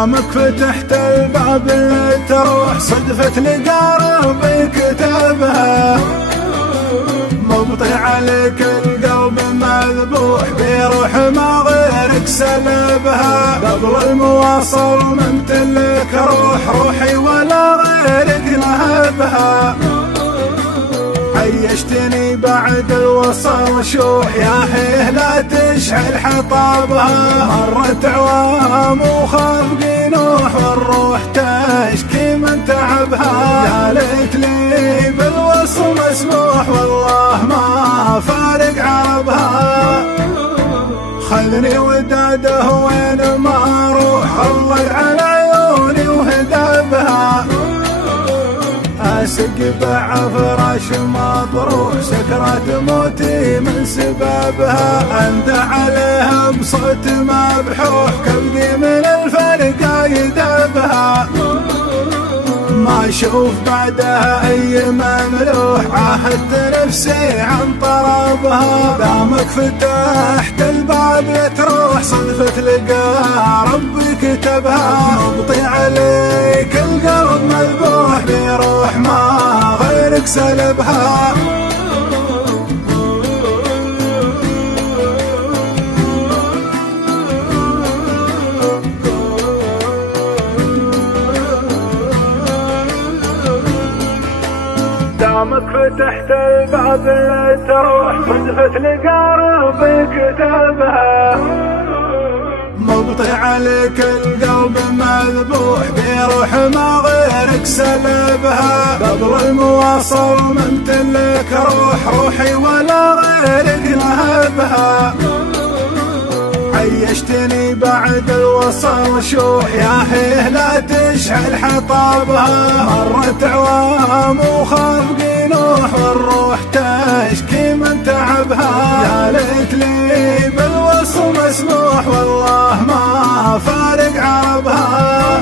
دامك فتحت الباب اللي تروح صدفة لقارب كتبها، مبطي عليك القلب مذبوح بروح ما غيرك سلبها. قبل المواصل ممتلك روحي ولا غيرك نهبها، عيشتني بعد الوصل شوح يا حيه لا تشعل حطابها. مرت عوام وخلقي نوح والروح تشكي من تعبها، يا ليت لي بالوصل مسموح والله ما فارق عربها. خذني وداده وين ما اروح الله على عيوني وهدابها، اسقبع فراش مطروح سكرات موتي من سبابها. انت عليها بصوت مبحوح كبدي من الفرقة يدبها، ما اشوف بعدها اي مملوح عاهدت نفسي عن طربها. دامك فتحت الباب لتروح صدفة لقى ربي كتبها، مبطي عليك القلب مذبوح بروح ما غيرك سلبها. دامك فتحت الباب اللي تروح صدفة لقارب كتبها، مبطي عليك القلب مذبوح بروح ما غيرك سلبها. قبل المواصل ممتلك روحي ولا غيرك نهبها، عيشتني بعد الوصل شوح يا حيه لا تشعل حطابها. مرت عوام وخلقي نوح والروح تشكي من تعبها، يا ليت لي بالوصل مسموح والله ما فارق عربها.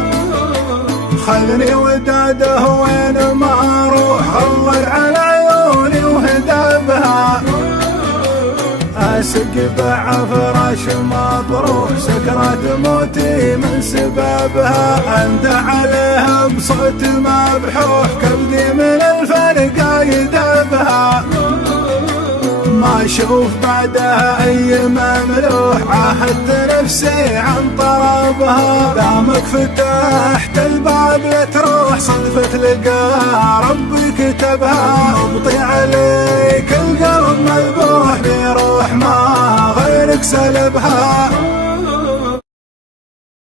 خذني وداده وين ما اروح الله على عيوني وهدابها، اسقبع فراش مطروح سكرات موتي من سبابها. انت عليها بصوت مبحوح كبدي من الفرقة يدبها، ما اشوف بعدها اي مملوح عاهدت نفسي عن طربها. دامك فتحت الباب لتروح صدفة لقى ربي كتبها، مبطي عليك القلب مذبوح بروح ما غيرك سلبها.